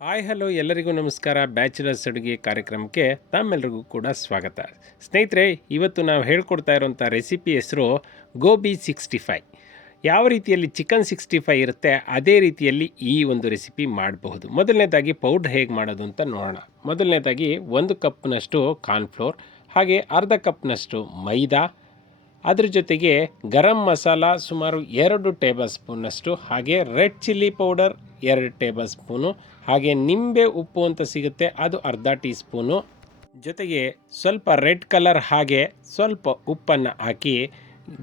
Hi hello ಎಲ್ಲರಿಗೂ ನಮಸ್ಕಾರ. Bachelors ಅಡುಗೆ ಕಾರ್ಯಕ್ರಮಕ್ಕೆ ತಮ್ಮೆಲ್ಲರಿಗೂ ಕೂಡ ಸ್ವಾಗತ. ಸ್ನೇಹಿತರೆ, ಇವತ್ತು ನಾವು ಹೇಳ್ಕೊಡ್ತಾ ಇರೋಂಥ ರೆಸಿಪಿ ಹೆಸರು ಗೋಬಿ 65. ಯಾವ ರೀತಿಯಲ್ಲಿ ಚಿಕನ್ 65 ಇರುತ್ತೆ ಅದೇ ರೀತಿಯಲ್ಲಿ ಈ ಒಂದು ರೆಸಿಪಿ ಮಾಡಬಹುದು. ಮೊದಲನೇದಾಗಿ ಪೌಡ್ರ್ ಹೇಗೆ ಮಾಡೋದು ಅಂತ ನೋಡೋಣ. ಮೊದಲನೇದಾಗಿ 1 ಕಪ್ನಷ್ಟು ಕಾರ್ನ್ಫ್ಲೋರ್, ಹಾಗೆ ಅರ್ಧ ಕಪ್ನಷ್ಟು ಮೈದಾ, ಅದ್ರ ಜೊತೆಗೆ ಗರಂ ಮಸಾಲ ಸುಮಾರು 2 ಟೇಬಲ್ ಸ್ಪೂನಷ್ಟು, ಹಾಗೆ red chilli powder 2 table spoon, ಹಾಗೆ ನಿಂಬೆ ಉಪ್ಪು ಅಂತ ಸಿಗುತ್ತೆ ಅದು ಅರ್ಧ ಟೀ ಸ್ಪೂನು, ಜೊತೆಗೆ ಸ್ವಲ್ಪ ರೆಡ್ ಕಲರ್ ಹಾಗೆ ಸ್ವಲ್ಪ ಉಪ್ಪನ್ನು ಹಾಕಿ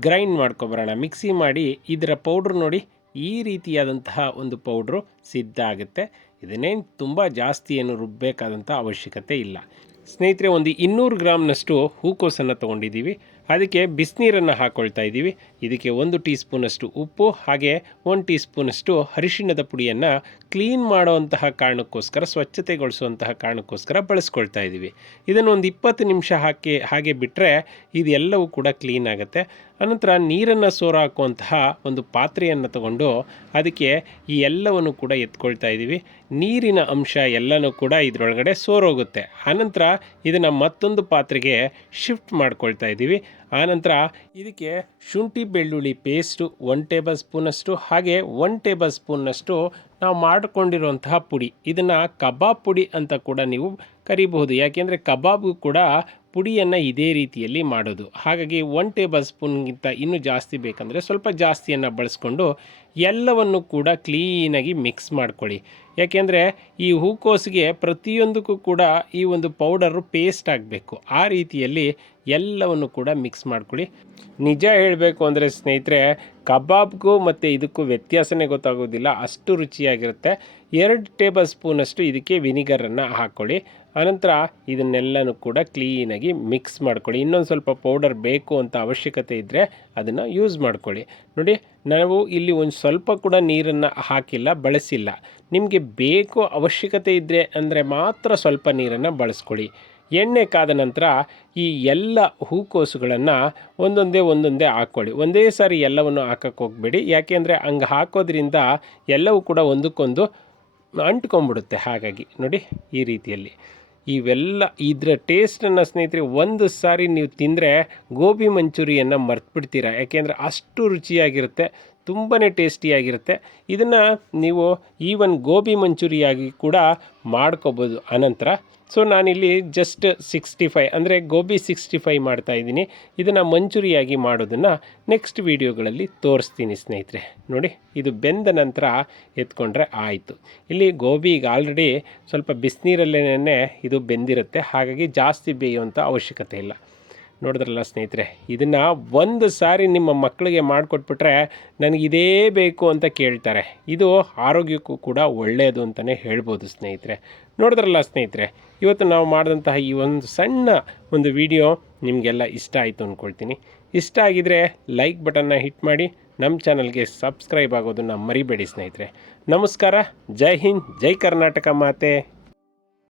ಗ್ರೈಂಡ್ ಮಾಡ್ಕೊಬರೋಣ. ಮಿಕ್ಸಿ ಮಾಡಿ ಇದರ ಪೌಡ್ರ್ ನೋಡಿ, ಈ ರೀತಿಯಾದಂತಹ ಒಂದು ಪೌಡ್ರು ಸಿದ್ಧ ಆಗುತ್ತೆ. ಇದನ್ನೇನು ತುಂಬ ಜಾಸ್ತಿ ಏನು ರುಬ್ಬಬೇಕಾದಂಥ ಅವಶ್ಯಕತೆ ಇಲ್ಲ. ಸ್ನೇಹಿತರೆ, ಒಂದು 200 ಗ್ರಾಮ್ನಷ್ಟು ಹೂಕೋಸನ್ನು ತೊಗೊಂಡಿದ್ದೀವಿ. ಅದಕ್ಕೆ ಬಿಸಿನೀರನ್ನು ಹಾಕ್ಕೊಳ್ತಾ ಇದ್ದೀವಿ. ಇದಕ್ಕೆ 1 ಟೀ ಸ್ಪೂನಷ್ಟು ಉಪ್ಪು, ಹಾಗೆ 1 ಟೀ ಸ್ಪೂನಷ್ಟು ಅರಿಶಿಣದ ಪುಡಿಯನ್ನು ಕ್ಲೀನ್ ಮಾಡುವಂತಹ ಕಾರಣಕ್ಕೋಸ್ಕರ, ಸ್ವಚ್ಛತೆಗೊಳಿಸುವಂತಹ ಕಾರಣಕ್ಕೋಸ್ಕರ ಬಳಸ್ಕೊಳ್ತಾ ಇದ್ದೀವಿ. ಇದನ್ನು ಒಂದು 20 ನಿಮಿಷ ಹಾಗೆ ಬಿಟ್ಟರೆ ಇದೆಲ್ಲವೂ ಕೂಡ ಕ್ಲೀನ್ ಆಗುತ್ತೆ. ಅನಂತರ ನೀರನ್ನು ಸೋರು ಹಾಕುವಂತಹ ಒಂದು ಪಾತ್ರೆಯನ್ನು ತಗೊಂಡು ಅದಕ್ಕೆ ಈ ಎಲ್ಲವನ್ನು ಕೂಡ ಎತ್ಕೊಳ್ತಾ ಇದ್ದೀವಿ. ನೀರಿನ ಅಂಶ ಎಲ್ಲನೂ ಕೂಡ ಇದರೊಳಗಡೆ ಸೋರೋಗುತ್ತೆ. ಆನಂತರ ಇದನ್ನು ಮತ್ತೊಂದು ಪಾತ್ರೆಗೆ ಶಿಫ್ಟ್ ಮಾಡ್ಕೊಳ್ತಾ ಇದ್ದೀವಿ. ಆನಂತರ ಇದಕ್ಕೆ ಶುಂಠಿ ಬೆಳ್ಳುಳ್ಳಿ ಪೇಸ್ಟು 1 ಟೇಬಲ್ ಸ್ಪೂನಷ್ಟು, ಹಾಗೆ 1 ಟೇಬಲ್ ಸ್ಪೂನ್ನಷ್ಟು ನಾವು ಮಾಡಿಕೊಂಡಿರುವಂತಹ ಪುಡಿ, ಇದನ್ನು ಕಬಾಬ್ ಪುಡಿ ಅಂತ ಕೂಡ ನೀವು ಕರಿಬಹುದು. ಯಾಕೆಂದರೆ ಕಬಾಬ್ಗೂ ಕೂಡ ಪುಡಿಯನ್ನು ಇದೇ ರೀತಿಯಲ್ಲಿ ಮಾಡೋದು. ಹಾಗಾಗಿ 1 ಟೇಬಲ್ ಸ್ಪೂನ್ಗಿಂತ ಇನ್ನೂ ಜಾಸ್ತಿ ಬೇಕಂದರೆ ಸ್ವಲ್ಪ ಜಾಸ್ತಿಯನ್ನು ಬಳಸ್ಕೊಂಡು ಎಲ್ಲವನ್ನು ಕೂಡ ಕ್ಲೀನಾಗಿ ಮಿಕ್ಸ್ ಮಾಡ್ಕೊಳ್ಳಿ. ಯಾಕೆಂದರೆ ಈ ಹೂಕೋಸಿಗೆ ಪ್ರತಿಯೊಂದಕ್ಕೂ ಕೂಡ ಈ ಒಂದು ಪೌಡರು ಪೇಸ್ಟ್ ಆಗಬೇಕು. ಆ ರೀತಿಯಲ್ಲಿ ಎಲ್ಲವನ್ನು ಕೂಡ ಮಿಕ್ಸ್ ಮಾಡ್ಕೊಳ್ಳಿ. ನಿಜ ಹೇಳಬೇಕು ಅಂದರೆ ಸ್ನೇಹಿತರೆ, ಕಬಾಬ್ಗೂ ಮತ್ತು ಇದಕ್ಕೂ ವ್ಯತ್ಯಾಸನೇ ಗೊತ್ತಾಗೋದಿಲ್ಲ, ಅಷ್ಟು ರುಚಿಯಾಗಿರುತ್ತೆ. 2 ಟೇಬಲ್ ಸ್ಪೂನಷ್ಟು ಇದಕ್ಕೆ ವಿನಿಗರನ್ನು ಹಾಕ್ಕೊಳ್ಳಿ. ಆನಂತರ ಇದನ್ನೆಲ್ಲನೂ ಕೂಡ ಕ್ಲೀನಾಗಿ ಮಿಕ್ಸ್ ಮಾಡ್ಕೊಳ್ಳಿ. ಇನ್ನೊಂದು ಸ್ವಲ್ಪ ಪೌಡರ್ ಬೇಕು ಅಂತ ಅವಶ್ಯಕತೆ ಇದ್ದರೆ ಅದನ್ನು ಯೂಸ್ ಮಾಡ್ಕೊಳ್ಳಿ. ನೋಡಿ, ನಾವು ಇಲ್ಲಿ ಒಂದು ಸ್ವಲ್ಪ ಕೂಡ ನೀರನ್ನು ಹಾಕಿಲ್ಲ, ಬಳಸಿಲ್ಲ. ನಿಮಗೆ ಬೇಕು ಅವಶ್ಯಕತೆ ಇದ್ದರೆ ಅಂದರೆ ಮಾತ್ರ ಸ್ವಲ್ಪ ನೀರನ್ನು ಬಳಸ್ಕೊಳ್ಳಿ. ಎಣ್ಣೆ ಕಾದ ನಂತರ ಈ ಎಲ್ಲ ಹೂಕೋಸುಗಳನ್ನು ಒಂದೊಂದೇ ಹಾಕ್ಕೊಳ್ಳಿ. ಒಂದೇ ಸಾರಿ ಎಲ್ಲವನ್ನು ಹಾಕಕ್ಕೆ ಹೋಗಬೇಡಿ. ಯಾಕೆಂದರೆ ಹಂಗೆ ಹಾಕೋದ್ರಿಂದ ಎಲ್ಲವೂ ಕೂಡ ಒಂದಕ್ಕೊಂದು ಅಂಟ್ಕೊಂಡ್ಬಿಡುತ್ತೆ. ಹಾಗಾಗಿ ನೋಡಿ, ಈ ರೀತಿಯಲ್ಲಿ ಇವೆಲ್ಲ ಇದರ ಟೇಸ್ಟನ್ನು ಸ್ನೇಹಿತರೆ ಒಂದು ಸಾರಿ ನೀವು ತಿಂದರೆ ಗೋಬಿ ಮಂಚೂರಿಯನ್ನು ಮರ್ತುಬಿಡ್ತೀರ. ಯಾಕೆಂದರೆ ಅಷ್ಟು ರುಚಿಯಾಗಿರುತ್ತೆ, ತುಂಬಾ ಟೇಸ್ಟಿಯಾಗಿರುತ್ತೆ. ಇದನ್ನು ನೀವು ಈವನ್ ಗೋಬಿ ಮಂಚೂರಿಯಾಗಿ ಕೂಡ ಮಾಡ್ಕೋಬೋದು. ಅನಂತರ ನಾನಿಲ್ಲಿ ಜಸ್ಟ್ 65 ಅಂದರೆ ಗೋಬಿ 65 ಮಾಡ್ತಾಯಿದ್ದೀನಿ. ಇದನ್ನು ಮಂಚೂರಿಯಾಗಿ ಮಾಡೋದನ್ನು ನೆಕ್ಸ್ಟ್ ವೀಡಿಯೋಗಳಲ್ಲಿ ತೋರಿಸ್ತೀನಿ ಸ್ನೇಹಿತರೆ. ನೋಡಿ, ಇದು ಬೆಂದ ನಂತರ ಎತ್ಕೊಂಡ್ರೆ ಆಯಿತು. ಇಲ್ಲಿ ಗೋಬಿ ಈಗ ಆಲ್ರೆಡಿ ಸ್ವಲ್ಪ ಬಿಸಿನೀರಲ್ಲೇ ಇದು ಬೆಂದಿರುತ್ತೆ, ಹಾಗಾಗಿ ಜಾಸ್ತಿ ಬೇಯುವಂಥ ಅವಶ್ಯಕತೆ ಇಲ್ಲ. ನೋಡಿದ್ರಲ್ಲ ಸ್ನೇಹಿತರೆ, ಇದನ್ನು ಒಂದು ಸಾರಿ ನಿಮ್ಮ ಮಕ್ಕಳಿಗೆ ಮಾಡಿಕೊಟ್ಬಿಟ್ರೆ ನನಗಿದೇ ಬೇಕು ಅಂತ ಕೇಳ್ತಾರೆ. ಇದು ಆರೋಗ್ಯಕ್ಕೂ ಕೂಡ ಒಳ್ಳೆಯದು ಅಂತಲೇ ಹೇಳ್ಬೋದು ಸ್ನೇಹಿತರೆ. ನೋಡಿದ್ರಲ್ಲ ಸ್ನೇಹಿತರೆ, ಇವತ್ತು ನಾವು ಮಾಡಿದಂತಹ ಈ ಒಂದು ಸಣ್ಣ ಒಂದು ವಿಡಿಯೋ ನಿಮಗೆಲ್ಲ ಇಷ್ಟ ಆಯಿತು ಅಂದ್ಕೊಳ್ತೀನಿ. ಇಷ್ಟ ಆಗಿದರೆ ಲೈಕ್ ಬಟನ್ನ ಹಿಟ್ ಮಾಡಿ, ನಮ್ಮ ಚಾನಲ್ಗೆ ಸಬ್ಸ್ಕ್ರೈಬ್ ಆಗೋದನ್ನು ಮರಿಬೇಡಿ ಸ್ನೇಹಿತರೆ. ನಮಸ್ಕಾರ, ಜೈ ಹಿಂದ್, ಜೈ ಕರ್ನಾಟಕ ಮಾತೆ.